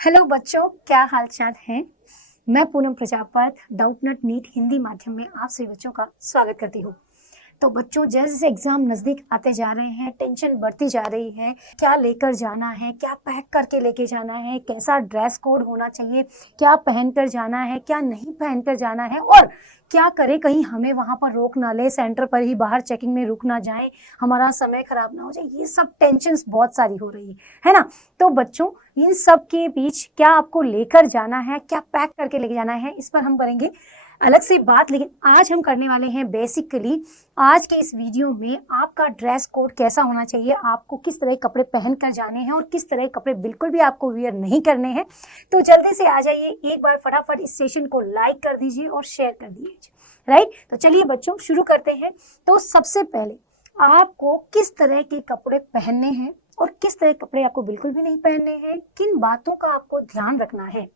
Hello बच्चों, क्या हाल चाल है। मैं पूनम प्रजापति डाउटनट नीट हिंदी माध्यम में आप सभी बच्चों का स्वागत करती हूँ। तो बच्चों, जैसे जैसे एग्जाम नजदीक आते जा रहे हैं, टेंशन बढ़ती जा रही है। क्या लेकर जाना है, क्या पैक करके लेके जाना है, कैसा ड्रेस कोड होना चाहिए, क्या पहन कर जाना है, क्या नहीं पहन कर जाना है, और क्या करे कहीं हमें वहां पर रोक ना ले, सेंटर पर ही बाहर चेकिंग में रुक ना जाए, हमारा समय खराब ना हो जाए। ये सब टेंशन्स बहुत सारी हो रही है ना। तो बच्चों, इन सब के बीच क्या आपको लेकर जाना है, क्या पैक करके लेके जाना है, इस पर हम करेंगे अलग से बात। लेकिन आज हम करने वाले हैं बेसिकली, आज के इस वीडियो में आपका ड्रेस कोड कैसा होना चाहिए, आपको किस तरह के कपड़े पहन कर जाने हैं और किस तरह के कपड़े बिल्कुल भी आपको वियर नहीं करने हैं। तो जल्दी से आ जाइए, एक बार फटाफट इस सेशन को लाइक कर दीजिए और शेयर कर दीजिए। राइट, तो चलिए बच्चों शुरू करते हैं। तो सबसे पहले आपको किस तरह के कपड़े पहनने हैं और किस तरह के कपड़े आपको बिल्कुल भी नहीं पहनने हैं, किन बातों का आपको ध्यान रखना है।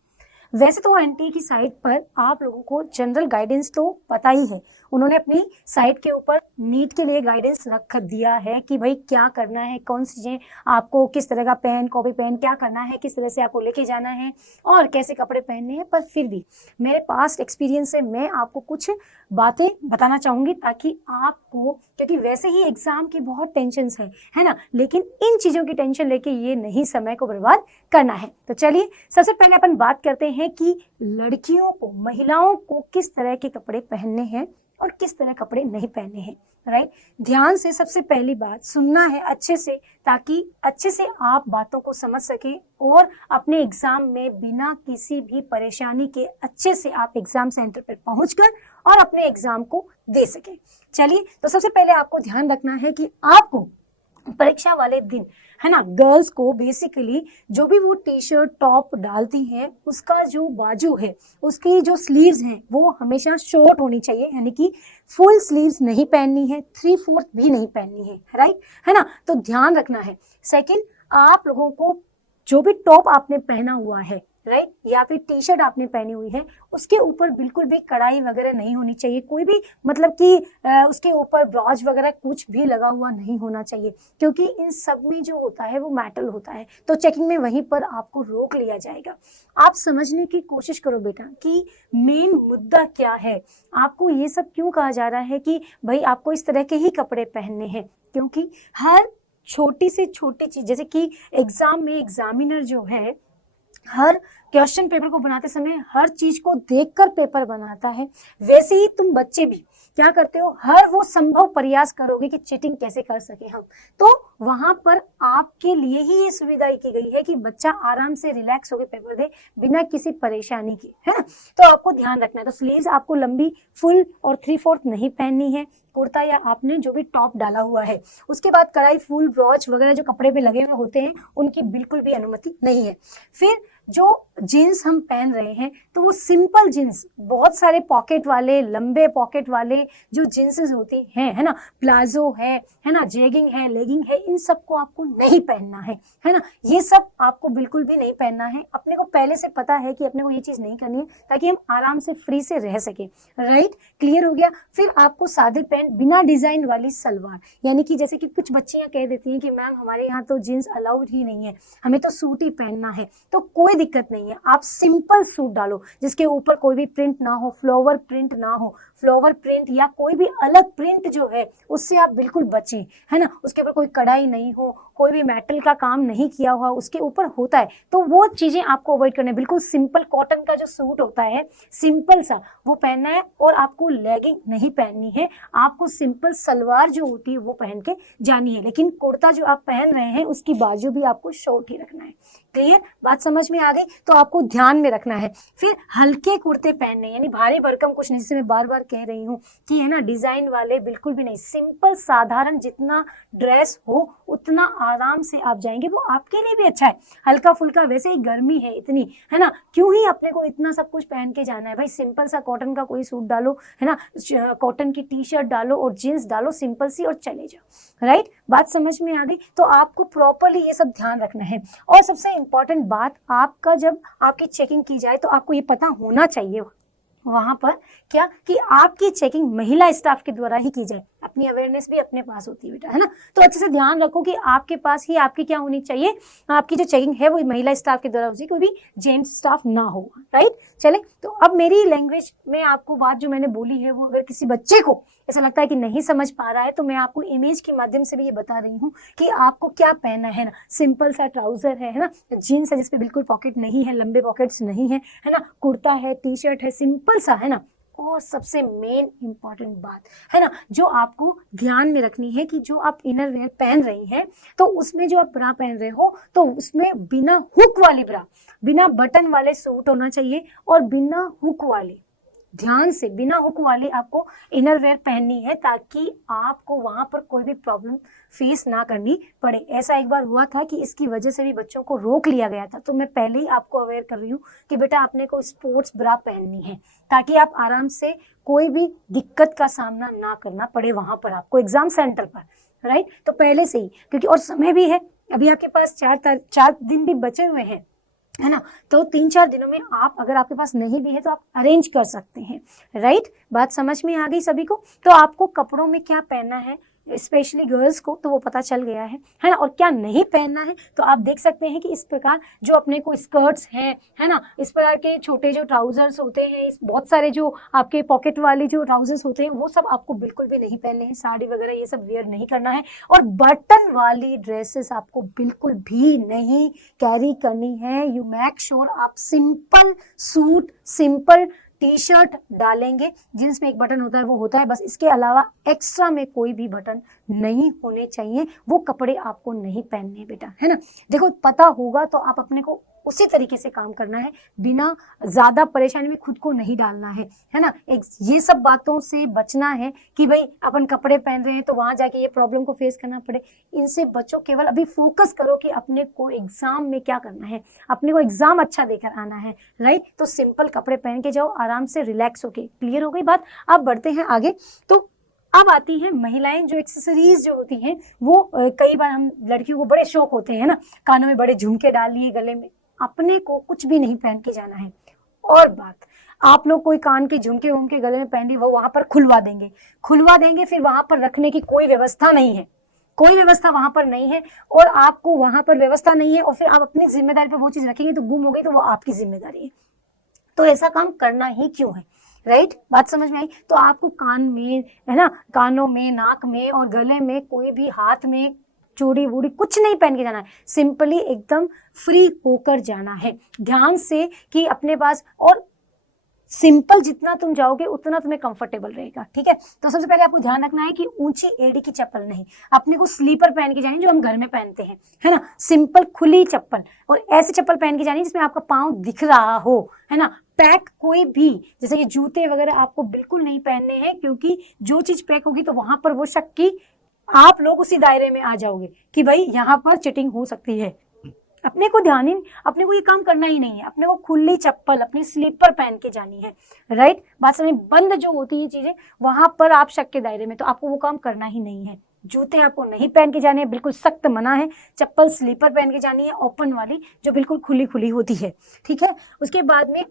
वैसे तो एनटीए की साइट पर आप लोगों को जनरल गाइडेंस तो पता ही है, उन्होंने अपनी साइट के ऊपर नीट के लिए गाइडेंस रख दिया है कि भाई क्या करना है, कौन सी चीजें आपको, किस तरह का पेन कॉपी पेन क्या करना है, किस तरह से आपको लेके जाना है और कैसे कपड़े पहनने हैं। पर फिर भी मेरे पास्ट एक्सपीरियंस से मैं आपको कुछ बातें बताना चाहूंगी, ताकि आपको, क्योंकि वैसे ही एग्जाम की बहुत टेंशन है ना, लेकिन इन चीजों की टेंशन लेके ये नहीं समय को बर्बाद करना है। तो चलिए सबसे पहले अपन बात करते हैं कि लड़कियों को, महिलाओं को किस तरह के कपड़े पहनने हैं और किस तरह कपड़े नहीं पहनने हैं। राइट, ध्यान से सबसे पहली बात सुनना है अच्छे से, ताकि अच्छे से आप बातों को समझ सकें और अपने एग्जाम में बिना किसी भी परेशानी के अच्छे से आप एग्जाम सेंटर पर पहुंचकर और अपने एग्जाम को दे सकें। चलिए, तो सबसे पहले आपको ध्यान रखना है कि आपको परीक्षा वाले दिन, है ना, गर्ल्स को बेसिकली जो भी वो टी शर्ट टॉप डालती हैं, उसका जो बाजू है, उसकी जो स्लीव्स हैं, वो हमेशा शॉर्ट होनी चाहिए, यानी कि फुल स्लीव्स नहीं पहननी है, 3/4 भी नहीं पहननी है। राइट, है ना, तो ध्यान रखना है। सेकंड, आप लोगों को जो भी टॉप आपने पहना हुआ है, राइट, या फिर टी शर्ट आपने पहनी हुई है, उसके ऊपर बिल्कुल भी कढ़ाई वगैरह नहीं होनी चाहिए, कोई भी मतलब कि उसके ऊपर ब्रॉच वगैरह कुछ भी लगा हुआ नहीं होना चाहिए, क्योंकि इन सब में जो होता है वो मेटल होता है, तो चेकिंग में वहीं पर आपको रोक लिया जाएगा। आप समझने की कोशिश करो बेटा कि मेन मुद्दा क्या है, आपको ये सब क्यों कहा जा रहा है कि भाई आपको इस तरह के ही कपड़े पहनने हैं, क्योंकि हर छोटी से छोटी चीज, जैसे कि एग्जाम में एग्जामिनर जो है हर क्वेश्चन पेपर को बनाते समय हर चीज को देखकर पेपर बनाता है, वैसे ही तुम बच्चे भी क्या करते हो, हर वो संभव प्रयास करोगे कि चीटिंग कैसे कर सके हम। तो वहां पर आपके लिए ही ये सुविधा की गई है कि बच्चा आराम से रिलैक्स होकर पेपर दे बिना किसी परेशानी के, है ना। तो आपको ध्यान रखना है। तो स्लीव्स आपको लंबी फुल और 3/4 नहीं पहननी है, कुर्ता या आपने जो भी टॉप डाला हुआ है। उसके बाद कढ़ाई, फूल, ब्रॉच वगैरह जो कपड़े पे लगे हुए होते हैं, उनकी बिल्कुल भी अनुमति नहीं है। फिर जो जीन्स हम पहन रहे हैं, तो वो सिंपल जीन्स, बहुत सारे पॉकेट वाले, लंबे पॉकेट वाले जो जींसेस होती हैं, है ना, प्लाजो है ना, जेगिंग है, लेगिंग है, इन सब को आपको नहीं पहनना है ना। ये सब आपको बिल्कुल भी नहीं पहनना है। अपने को पहले से पता है कि अपने को ये चीज नहीं करनी है, ताकि हम आराम से फ्री से रह सके। राइट, क्लियर हो गया। फिर आपको सादे पैंट, बिना डिजाइन वाली सलवार, यानी कि जैसे कि कुछ बच्चियां कह देती हैं कि मैम हमारे यहाँ तो जीन्स अलाउड ही नहीं है, हमें तो सूट ही पहनना है, तो कोई दिक्कत नहीं है, आप सिंपल सूट डालो जिसके ऊपर कोई भी प्रिंट ना हो, फ्लावर प्रिंट ना हो, फ्लावर प्रिंट या कोई भी अलग प्रिंट जो है उससे आप बिल्कुल बचें, है ना। उसके ऊपर कोई कढ़ाई नहीं हो, कोई भी मेटल का काम नहीं किया हुआ उसके ऊपर होता है, तो वो चीजें आपको अवॉइड करना है। बिल्कुल सिंपल कॉटन का जो सूट होता है, सिंपल सा, वो पहनना है। और आपको लेगिंग नहीं पहननी है, आपको सिंपल सलवार जो होती है वो पहन के जानी है, लेकिन कुर्ता जो आप पहन रहे हैं उसकी बाजू भी आपको शॉर्ट ही रखना है। क्लियर, बात समझ में आ गई। तो आपको ध्यान में रखना है। फिर हल्के कुर्ते पहनने, यानी भारी भरकम कुछ नहीं, जिसे मैं बार बार कह रही हूँ कि है ना, डिजाइन वाले बिल्कुल भी नहीं, सिंपल साधारण जितना ड्रेस हो उतना आराम से आप जाएंगे, वो आपके लिए भी अच्छा है। हल्का फुल्का, वैसे ही गर्मी है इतनी, है ना, क्यों ही अपने को इतना सब कुछ पहन के जाना है। भाई सिंपल सा कॉटन का कोई सूट डालो, है ना, कॉटन की टी शर्ट डालो और जीन्स डालो सिंपल सी, और चले जाओ। राइट, बात समझ में आ गई। तो आपको प्रॉपरली ये सब ध्यान रखना है। और सबसे इंपॉर्टेंट बात, आपका जब आपकी चेकिंग की जाए तो आपको ये पता होना चाहिए वहां पर क्या कि आपकी चेकिंग महिला स्टाफ के द्वारा ही की जाए। अपनी अवेयरनेस भी अपने पास होती है बेटा, है ना। तो अच्छे से ध्यान रखो कि आपके पास ही आपकी क्या होनी चाहिए, आपकी जो चेकिंग है वो महिला स्टाफ के द्वारा होगी, कोई भी जेंट्स स्टाफ ना हो, राइट। चले, तो अब मेरी लैंग्वेज में आपको बात जो मैंने बोली है वो अगर किसी बच्चे को ऐसा लगता है कि नहीं समझ पा रहा है, तो मैं आपको इमेज के माध्यम से भी ये बता रही हूँ कि आपको क्या पहनना है ना। सिंपल सा ट्राउजर है ना, जीन्स है जिसपे बिल्कुल पॉकेट नहीं है, लंबे पॉकेट्स नहीं है ना, कुर्ता है, टी शर्ट है, सिंपल सा, है ना। और सबसे मेन इंपॉर्टेंट बात है ना जो आपको ध्यान में रखनी है कि जो आप इनर वेयर पहन रही हैं तो उसमें जो आप ब्रा पहन रहे हो तो उसमें बिना हुक वाली ब्रा, बिना बटन वाले सूट होना चाहिए और बिना हुक वाली, ध्यान से बिना हुक वाली आपको इनर वेयर पहननी है ताकि आपको वहां पर कोई भी प्रॉब्लम फेस ना करनी पड़े। ऐसा एक बार हुआ था कि इसकी वजह से भी बच्चों को रोक लिया गया था, तो मैं पहले ही आपको अवेयर कर रही हूँ कि बेटा आपने को स्पोर्ट्स ब्रा पहननी है ताकि आप आराम से कोई भी दिक्कत का सामना ना करना पड़े वहां पर आपको एग्जाम सेंटर पर, राइट। तो पहले से ही, क्योंकि और समय भी है, अभी आपके पास 4 दिन भी बचे हुए हैं, है ना। तो 3-4 दिनों में आप, अगर आपके पास नहीं भी है तो आप अरेंज कर सकते हैं, राइट। बात समझ में आ गई सभी को। तो आपको कपड़ों में क्या पहनना है, स्पेशली गर्ल्स को तो वो पता चल गया है ना। और क्या नहीं पहनना है तो आप देख सकते हैं कि इस प्रकार जो अपने को स्कर्ट्स हैं, है ना, इस प्रकार के छोटे जो ट्राउजर्स होते हैं, इस बहुत सारे जो आपके पॉकेट वाले जो ट्राउजर्स होते हैं वो सब आपको बिल्कुल भी नहीं पहनने हैं, साड़ी वगैरह ये सब वेयर नहीं करना है। और बटन वाली ड्रेसेस आपको बिल्कुल भी नहीं कैरी करनी है। यू मेक श्योर आप simple suit, simple T shirt डालेंगे, जींस में एक बटन होता है वो होता है बस, इसके अलावा एक्स्ट्रा में कोई भी बटन नहीं होने चाहिए, वो कपड़े आपको नहीं पहनने बेटा, है ना। देखो पता होगा तो आप अपने को उसी तरीके से काम करना है, बिना ज्यादा परेशानी में खुद को नहीं डालना है ना। एक ये सब बातों से बचना है कि भाई अपन कपड़े पहन रहे हैं तो वहां जाके ये प्रॉब्लम को फेस करना पड़े, इनसे बचो। केवल अभी फोकस करो कि अपने को एग्जाम में क्या करना है, अपने को एग्जाम अच्छा देकर आना है, राइट। तो सिंपल कपड़े पहन के जाओ, आराम से रिलैक्स होके। क्लियर हो गई बात। अब बढ़ते हैं आगे। तो अब आती है महिलाएं, जो एक्सेसरीज जो होती हैं वो कई बार हम लड़कियों को बड़े शौक होते हैं ना, कानों में बड़े झुमके डाल लिए, गले में, अपने को कुछ भी नहीं पहन के जाना है। और बात, आप लोग कोई कान के झुमके वुमके गले में पहन ली, वो वहां पर खुलवा देंगे, फिर वहां पर रखने की कोई व्यवस्था नहीं है, कोई व्यवस्था वहां पर नहीं है। और आपको वहां पर व्यवस्था नहीं है और फिर आप अपनी जिम्मेदारी पर वो चीज रखेंगे तो गुम हो गई तो वो आपकी जिम्मेदारी है। तो ऐसा काम करना ही क्यों है, राइट। बात समझ में आई। तो आपको कान में, है ना, कानों में, नाक में और गले में, कोई भी हाथ में चूड़ी वूड़ी कुछ नहीं पहन के जाना है, सिंपली एकदम फ्री होकर जाना है। ध्यान से कि अपने पास, और सिंपल जितना तुम जाओगे उतना तुम्हें कंफर्टेबल रहेगा, ठीक है। तो सबसे पहले आपको ध्यान रखना है कि ऊंची एड़ी की चप्पल नहीं, अपने को स्लीपर पहन के जानी जो हम घर में पहनते हैं, है ना, सिंपल खुली चप्पल। और ऐसी चप्पल पहन के जानी जिसमें आपका पाँव दिख रहा हो, है ना। पैक कोई भी, जैसे ये जूते वगैरह आपको बिल्कुल नहीं पहनने हैं, क्योंकि जो चीज पैक होगी तो वहां पर वो शक की आप लोग उसी दायरे में आ जाओगे कि भाई यहाँ पर चिटिंग हो सकती है। अपने को अपने को ये काम करना ही नहीं है, अपने को खुली चप्पल, अपनी स्लीपर पहन के जानी है, राइट। बात समझ। बंद जो होती है चीजें वहां पर आप शक के दायरे में, तो आपको वो काम करना ही नहीं है। जूते आपको नहीं पहन के जाने, बिल्कुल सख्त मना है। चप्पल स्लीपर पहन के जानी है, ओपन वाली जो बिल्कुल खुली खुली होती है, ठीक है। उसके बाद में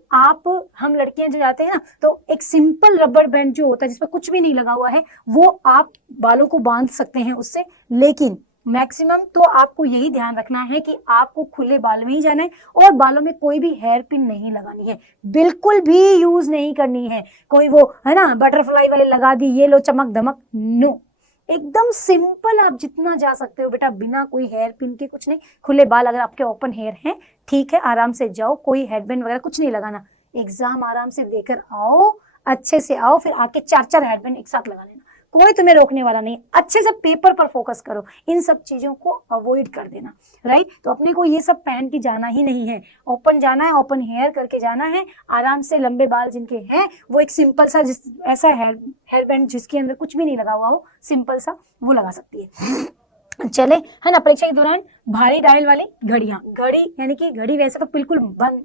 हम लड़कियां जो जाते हैं ना, तो एक सिंपल रबर बैंड जो होता है जिसपे कुछ भी नहीं लगा हुआ है, वो आप बालों को बांध सकते हैं उससे। लेकिन मैक्सिमम तो आपको यही ध्यान रखना है कि आपको खुले बाल में ही जाना है और बालों में कोई भी हेयर पिन नहीं लगानी है, बिल्कुल भी यूज नहीं करनी है। कोई वो, है ना, बटरफ्लाई वाले लगा दी, ये लो चमक धमक, नो। एकदम सिंपल आप जितना जा सकते हो बेटा, बिना कोई हेयर पिन के, कुछ नहीं, खुले बाल। अगर आपके ओपन हेयर हैं, ठीक है, आराम से जाओ, कोई हेडबैंड वगैरह कुछ नहीं लगाना। एग्जाम आराम से देकर आओ, अच्छे से आओ, फिर आके 4-4 हेडबैंड एक साथ लगा लेना, कोई तुम्हें रोकने वाला नहीं। अच्छे से पेपर पर फोकस करो, इन सब चीजों को अवॉइड कर देना, राइट। तो अपने को ये सब पहन के जाना ही नहीं है, ओपन जाना है, ओपन हेयर करके जाना है, आराम से। लंबे बाल जिनके हैं वो एक सिंपल सा ऐसा हेयर बैंड जिसके अंदर कुछ भी नहीं लगा हुआ हो, सिंपल सा वो लगा सकती है। चले, है ना। परीक्षा के दौरान भारी डायल वाली घड़ियां, घड़ी यानी कि घड़ी वैसे तो बिल्कुल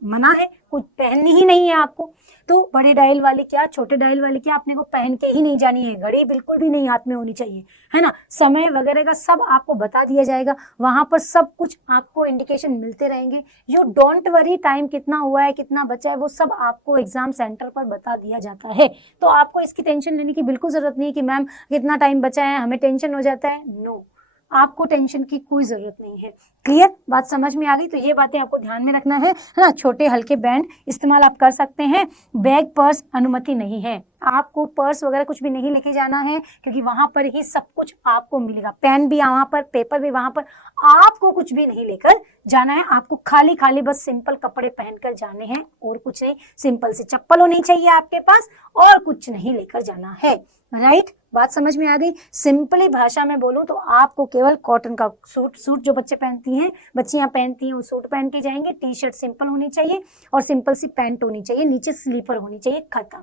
मना है, कुछ पहननी ही नहीं है आपको। तो बड़े डायल वाली क्या, छोटे डायल वाली क्या, अपने को पहन के ही नहीं जानी है। घड़ी बिल्कुल भी नहीं हाथ में होनी चाहिए, है ना। समय वगैरह का सब आपको बता दिया जाएगा, वहां पर सब कुछ आपको इंडिकेशन मिलते रहेंगे। यू डोंट वरी, टाइम कितना हुआ है, कितना बचा है, वो सब आपको एग्जाम सेंटर पर बता दिया जाता है। तो आपको इसकी टेंशन लेने की बिल्कुल जरूरत नहीं है कि मैम कितना टाइम बचा है, हमें टेंशन हो जाता है। नो, आपको टेंशन की कोई जरूरत नहीं है। क्लियर, बात समझ में आ गई। तो ये बातें आपको ध्यान में रखना है ना। छोटे हल्के बैंड इस्तेमाल आप कर सकते हैं। बैग पर्स अनुमति नहीं है, आपको पर्स वगैरह कुछ भी नहीं लेके जाना है, क्योंकि वहां पर ही सब कुछ आपको मिलेगा। पेन भी वहां पर, पेपर भी वहां पर, आपको कुछ भी नहीं लेकर जाना है। आपको खाली खाली बस सिंपल कपड़े पहनकर जाने हैं और कुछ नहीं। सिंपल सी चप्पल होनी चाहिए आपके पास और कुछ नहीं लेकर जाना है। राइट, बात समझ में आ गई। सिंपली भाषा में बोलूं तो आपको केवल कॉटन का सूट जो बच्चे पहनती हैं, बच्चियां पहनती हैं, वो सूट पहन के जाएंगे। टी शर्ट सिंपल होनी चाहिए और सिंपल सी पैंट होनी चाहिए, नीचे स्लीपर होनी चाहिए, खत्म,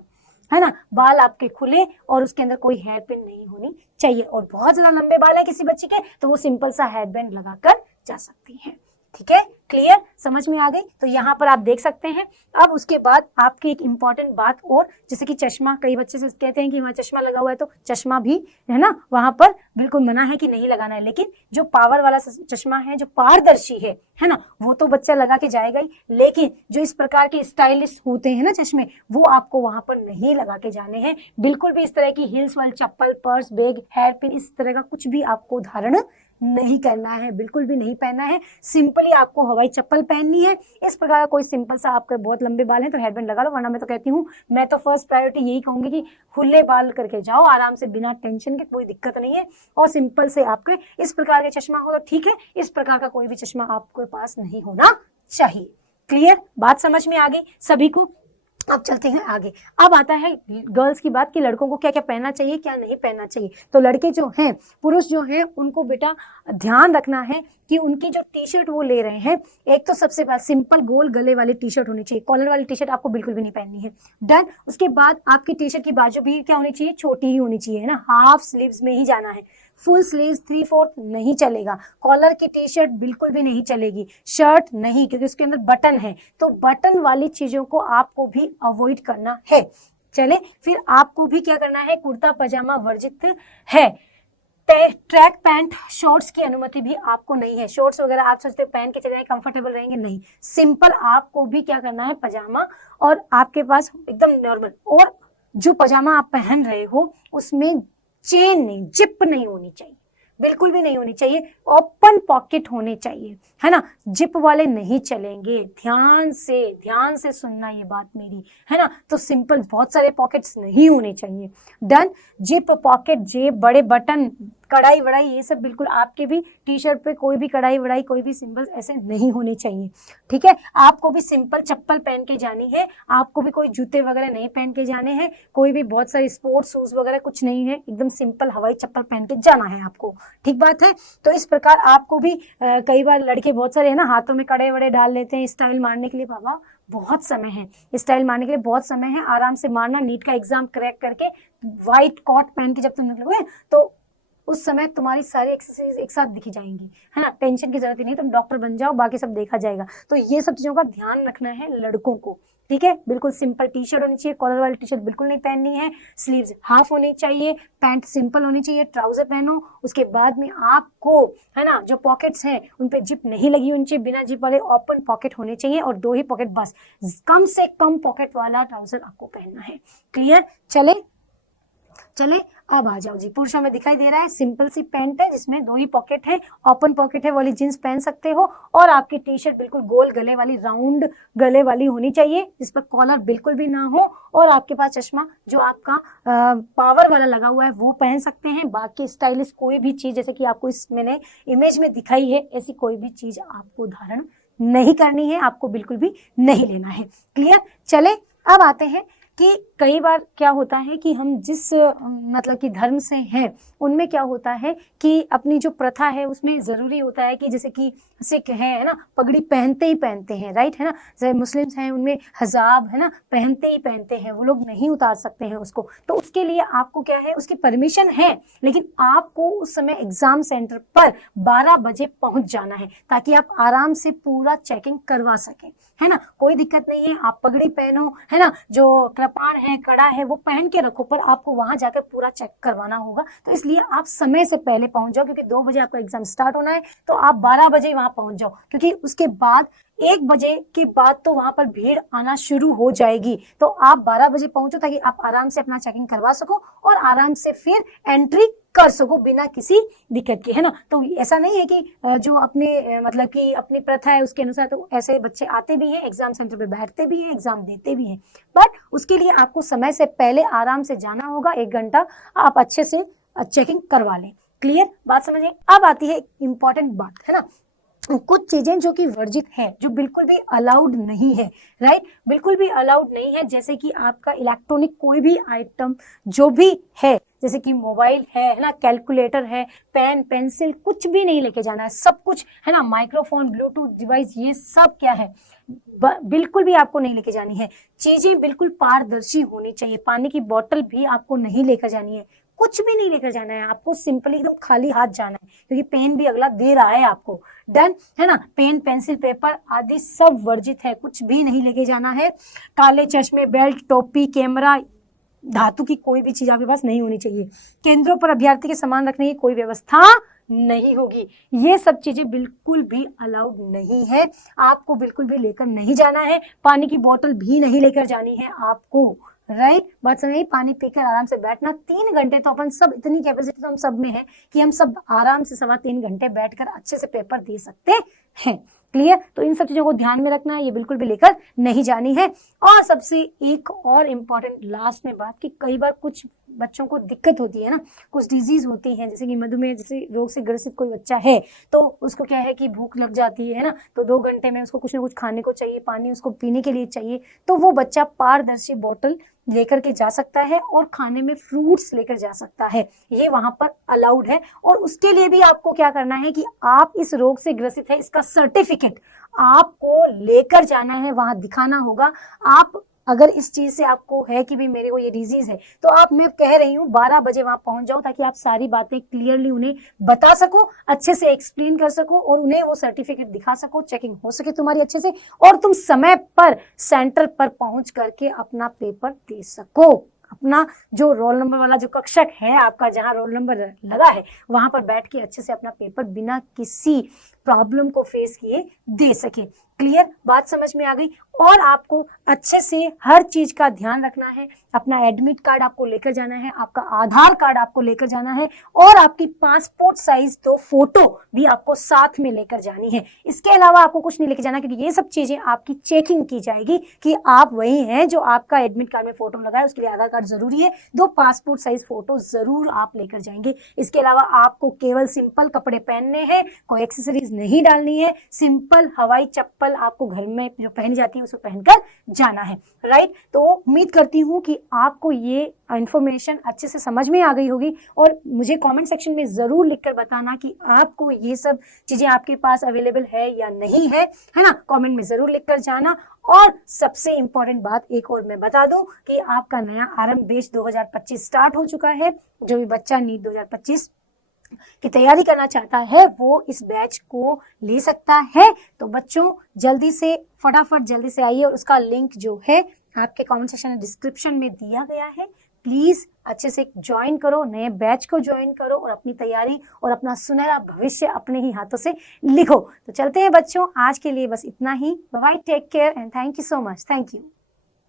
है ना। बाल आपके खुले और उसके अंदर कोई हेयर पिन नहीं होनी चाहिए। और बहुत ज्यादा लंबे बाल है किसी बच्चे के तो वो सिंपल सा हेयर बैंड लगाकर जा सकती है। ठीक है, क्लियर, समझ में आ गई। तो यहाँ पर आप देख सकते हैं। अब उसके बाद आपकी एक इंपॉर्टेंट बात और, जैसे कि चश्मा, कई बच्चे से कहते हैं कि वहाँ चश्मा लगा हुआ है, तो चश्मा भी है ना वहां पर बिल्कुल मना है कि नहीं लगाना है। लेकिन जो पावर वाला चश्मा है, जो पारदर्शी है ना, वो तो बच्चा लगा के जाएगा ही। लेकिन जो इस प्रकार के स्टाइलिश होते हैं ना चश्मे, वो आपको वहां पर नहीं लगा के जाने हैं। बिल्कुल भी इस तरह की हिल्स वाली चप्पल, पर्स, बैग, हेयर पिन, इस तरह का कुछ भी आपको धारण नहीं करना है, बिल्कुल भी नहीं पहनना है। सिंपली आपको हवाई चप्पल पहननी है। इस प्रकार का कोई सिंपल सा, आपके बहुत लंबे बाल हैं तो हेयरबैंड लगा लो, वरना मैं तो कहती हूँ, मैं तो फर्स्ट प्रायोरिटी यही कहूंगी कि खुले बाल करके जाओ आराम से, बिना टेंशन के, कोई दिक्कत नहीं है। और सिंपल से आपके इस प्रकार के चश्मा हो तो ठीक है, इस प्रकार का कोई भी चश्मा आपके पास नहीं होना चाहिए। क्लियर, बात समझ में आ गई सभी को। अब चलते हैं आगे। अब आता है गर्ल्स की बात कि लड़कों को क्या क्या पहनना चाहिए, क्या नहीं पहनना चाहिए। तो लड़के जो हैं, पुरुष जो हैं, उनको बेटा ध्यान रखना है कि उनकी जो टी शर्ट वो ले रहे हैं, एक तो सबसे पहले सिंपल गोल गले वाली टी शर्ट होनी चाहिए। कॉलर वाली टी शर्ट आपको बिल्कुल भी नहीं पहननी है। डन। उसके बाद आपकी टी शर्ट की बाजू भी क्या होनी चाहिए, छोटी ही होनी चाहिए, है ना। हाफ स्लीव्स में ही जाना है, फुल स्लीव्स 3/4 नहीं चलेगा। कॉलर की टी शर्ट बिल्कुल भी नहीं चलेगी। शर्ट नहीं, क्योंकि उसके अंदर बटन है, तो बटन वाली चीजों को आपको भी अवॉइड करना है। चले, फिर आपको भी क्या करना है, कुर्ता पजामा वर्जित है। ट्रैक पैंट, शॉर्ट्स की अनुमति भी आपको नहीं है। शॉर्ट्स वगैरह आप सोचते हो पहन के चले जाएंगे, कंफर्टेबल रहेंगे, नहीं। सिंपल आपको भी क्या करना है, पजामा, और आपके पास एकदम नॉर्मल। और जो पजामा आप पहन रहे हो उसमें चेन नहीं, जिप नहीं होनी चाहिए, बिल्कुल भी नहीं होनी चाहिए। ओपन पॉकेट होने चाहिए, है ना। जिप वाले नहीं चलेंगे। ध्यान से सुनना ये बात मेरी, है ना। तो सिंपल, बहुत सारे पॉकेट्स नहीं होने चाहिए। डन। जिप, पॉकेट, जेब, बड़े बटन, कढ़ाई वढ़ाई, ये सब बिल्कुल आपके भी टी शर्ट पे कोई भी कढ़ाई वढ़ाई, कोई भी सिंबल्स ऐसे नहीं होने चाहिए। ठीक है, आपको भी सिंपल चप्पल पहन के जानी है, आपको भी कोई जूते वगैरह नहीं पहन के जाने हैं, कोई भी बहुत सारे स्पोर्ट्स शूज वगैरह कुछ नहीं है, एकदम सिंपल हवाई चप्पल पहन के जाना है आपको। ठीक बात है। तो इस प्रकार आपको भी कई बार लड़के बहुत सारे है ना हाथों में कड़े वड़े डाल लेते हैं स्टाइल मारने के लिए। बाबा बहुत समय है, स्टाइल मारने के लिए बहुत समय है, आराम से मारना। नीट का एग्जाम क्रैक करके व्हाइट कोट पहन के जब तुम निकलोगे तो उस समय तुम्हारी सारी एक्सरसाइज एक साथ दिखी जाएंगी, है ना। टेंशन की जरूरत ही नहीं, तुम डॉक्टर बन जाओ, बाकी सब देखा जाएगा। तो ये सब चीजों का ध्यान रखना है लड़कों को। ठीक है, बिल्कुल सिंपल टी शर्ट होनी चाहिए, कॉलर वाली टी शर्ट बिल्कुल नहीं पहननी है, स्लीव्स हाफ होनी चाहिए, पैंट सिंपल होनी चाहिए, ट्राउजर पहनो। उसके बाद में आपको, है ना, जो पॉकेट्स हैं उन पे जिप नहीं लगी होनी चाहिए, बिना जिप वाले ओपन पॉकेट होने चाहिए, और 2 ही पॉकेट बस। कम से कम पॉकेट वाला ट्राउजर आपको पहनना है। क्लियर। चले अब आ जाओ जी। पुरुषों में दिखाई दे रहा है सिंपल सी पैंट है जिसमें 2 ही पॉकेट है, ओपन पॉकेट है, वाली जींस पहन सकते हो। और आपकी टी शर्ट बिल्कुल गोल गले वाली, राउंड गले वाली होनी चाहिए, जिस पर कॉलर बिल्कुल भी ना हो। और आपके पास चश्मा जो आपका पावर वाला लगा हुआ है वो पहन सकते हैं। बाकी स्टाइलिश कोई भी चीज, जैसे कि आपको इस मैंने इमेज में दिखाई है, ऐसी कोई भी चीज आपको धारण नहीं करनी है, आपको बिल्कुल भी नहीं लेना है। क्लियर। चले अब आते हैं कि कई बार क्या होता है कि हम जिस मतलब कि धर्म से हैं उनमें क्या होता है कि अपनी जो प्रथा है उसमें ज़रूरी होता है कि जैसे कि सिख है ना, पगड़ी पहनते ही पहनते हैं, राइट है ना। जैसे मुस्लिम्स हैं उनमें हिजाब है ना, पहनते ही पहनते हैं, वो लोग नहीं उतार सकते हैं उसको। तो उसके लिए आपको क्या है, उसकी परमिशन है, लेकिन आपको उस समय एग्जाम सेंटर पर 12 बजे पहुंच जाना है ताकि आप आराम से पूरा चेकिंग करवा सकें, है ना। कोई दिक्कत नहीं है, आप पगड़ी पहनो, है ना, जो कृपाण है, कड़ा है, वो पहन के रखो, पर आपको वहां जाकर पूरा चेक करवाना होगा। तो इसलिए आप समय से पहले पहुंच जाओ, क्योंकि 2 बजे आपका एग्जाम स्टार्ट होना है, तो आप 12 बजे वहां पहुंच जाओ, क्योंकि उसके बाद 1 बजे के बाद तो वहां पर भीड़ आना शुरू हो जाएगी। तो आप 12 बजे पहुंचो ताकि आप आराम से अपना चेकिंग करवा सको और आराम से फिर एंट्री कर सको बिना किसी दिक्कत के, है ना। तो ऐसा नहीं है कि जो अपने मतलब कि अपनी प्रथा है उसके अनुसार तो ऐसे बच्चे आते भी हैं, एग्जाम सेंटर पे बैठते भी हैं, एग्जाम देते भी हैं, बट उसके लिए आपको समय से पहले आराम से जाना होगा। 1 घंटा आप अच्छे से चेकिंग करवा लें। क्लियर बात समझिए। अब आती है इंपॉर्टेंट बात, है ना। कुछ चीजें जो कि वर्जित है, जो बिल्कुल भी अलाउड नहीं है, राइट, बिल्कुल भी अलाउड नहीं है, जैसे कि आपका इलेक्ट्रॉनिक कोई भी आइटम जो भी है, जैसे कि मोबाइल है ना, कैलकुलेटर है, पेन पेंसिल, कुछ भी नहीं लेके जाना है, सब कुछ, है ना, माइक्रोफोन, ब्लूटूथ डिवाइस, ये सब क्या है, बिल्कुल भी आपको नहीं लेके जानी है। चीजें बिल्कुल पारदर्शी होनी चाहिए। पानी की बोतल भी आपको नहीं लेकर जानी है, कुछ भी नहीं लेकर जाना है, आपको सिंपली एकदम खाली हाथ जाना है, क्योंकि पेन भी अगला दे रहा है आपको। डन है ना। पेन पेंसिल पेपर आदि सब वर्जित है, कुछ भी नहीं लेके जाना है। काले चश्मे, बेल्ट, टोपी, कैमरा, धातु की कोई भी चीज आपके पास नहीं होनी चाहिए। केंद्रों पर अभ्यर्थी के सामान रखने की कोई व्यवस्था नहीं होगी। ये सब चीजें बिल्कुल भी अलाउड नहीं है, आपको बिल्कुल भी लेकर नहीं जाना है। पानी की बोतल भी नहीं लेकर जानी है आपको, राइट। बात समझ आई। पानी पीकर आराम से बैठना। 3 घंटे तो अपन सब, इतनी कैपेसिटी तो हम सब में है कि हम सब आराम से 3.25 घंटे बैठकर अच्छे से पेपर दे सकते हैं। क्लियर। तो इन सब चीजों को ध्यान में रखना है, ये बिल्कुल भी लेकर नहीं जानी है। और सबसे एक और इम्पॉर्टेंट लास्ट में बात, कि कई बार कुछ बच्चों को दिक्कत होती है ना, कुछ डिजीज होती है, जैसे कि मधुमेह जैसे रोग से ग्रसित कोई बच्चा है, तो उसको क्या है कि भूख लग जाती है ना, तो 2 घंटे में उसको कुछ ना कुछ खाने को चाहिए, पानी उसको पीने के लिए चाहिए, तो वो बच्चा पारदर्शी बोतल लेकर के जा सकता है और खाने में फ्रूट्स लेकर जा सकता है, ये वहां पर अलाउड है। और उसके लिए भी आपको क्या करना है कि आप इस रोग से ग्रसित है, इसका सर्टिफिकेट आपको लेकर जाना है, वहां दिखाना होगा। आप अगर इस चीज से आपको है कि भाई मेरे को ये डिजीज है, तो आप, मैं कह रही हूँ 12 बजे वहां पहुंच जाओ, ताकि आप सारी बातें क्लियरली उन्हें बता सको, अच्छे से एक्सप्लेन कर सको और उन्हें वो सर्टिफिकेट दिखा सको, चेकिंग हो सके तुम्हारी अच्छे से, और तुम समय पर सेंटर पर पहुंच करके अपना पेपर दे सको। अपना जो रोल नंबर वाला जो कक्षक है आपका, जहां रोल नंबर लगा है, वहां पर बैठ के अच्छे से अपना पेपर बिना किसी प्रॉब्लम को फेस किए दे सके। क्लियर बात समझ में आ गई। और आपको अच्छे से हर चीज का ध्यान रखना है। अपना एडमिट कार्ड आपको लेकर जाना है, आपका आधार कार्ड आपको लेकर जाना है, और आपकी पासपोर्ट साइज 2 फोटो भी आपको साथ में लेकर जानी है। इसके अलावा आपको कुछ नहीं लेकर जाना, क्योंकि ये सब चीजें आपकी चेकिंग की जाएगी कि आप वही हैं जो आपका एडमिट कार्ड में फोटो लगा है। उसके लिए आधार कार्ड जरूरी है, 2 पासपोर्ट साइज फोटो जरूर आप लेकर जाएंगे। इसके अलावा आपको केवल सिंपल कपड़े पहनने हैं, कोई एक्सेसरीज नहीं डालनी है, सिंपल हवाई चप्पल आपको घर में जो पहनी जाती है उसको पहनकर जाना है, राइट। तो उम्मीद करती हूँ कि आपको ये इंफॉर्मेशन अच्छे से समझ में आ गई होगी, और मुझे कमेंट सेक्शन में जरूर लिखकर बताना कि आपको ये सब चीजें आपके पास अवेलेबल है या नहीं है ना। कमेंट में जरूर लिखकर जाना। और सबसे इंपॉर्टेंट बात एक और मैं बता दूं कि आपका नया आरंभ बैच 2025 स्टार्ट हो चुका है। जो भी बच्चा नीट 2025 की तैयारी करना चाहता है वो इस बैच को ले सकता है। तो बच्चों जल्दी से, फटाफट जल्दी से आइए, और उसका लिंक जो है आपके कमेंट सेक्शन में डिस्क्रिप्शन में दिया गया है। प्लीज अच्छे से ज्वाइन करो, नए बैच को ज्वाइन करो, और अपनी तैयारी और अपना सुनहरा भविष्य अपने ही हाथों से लिखो। तो चलते हैं बच्चों, आज के लिए बस इतना ही। Bye, take care and thank you so much. Thank you.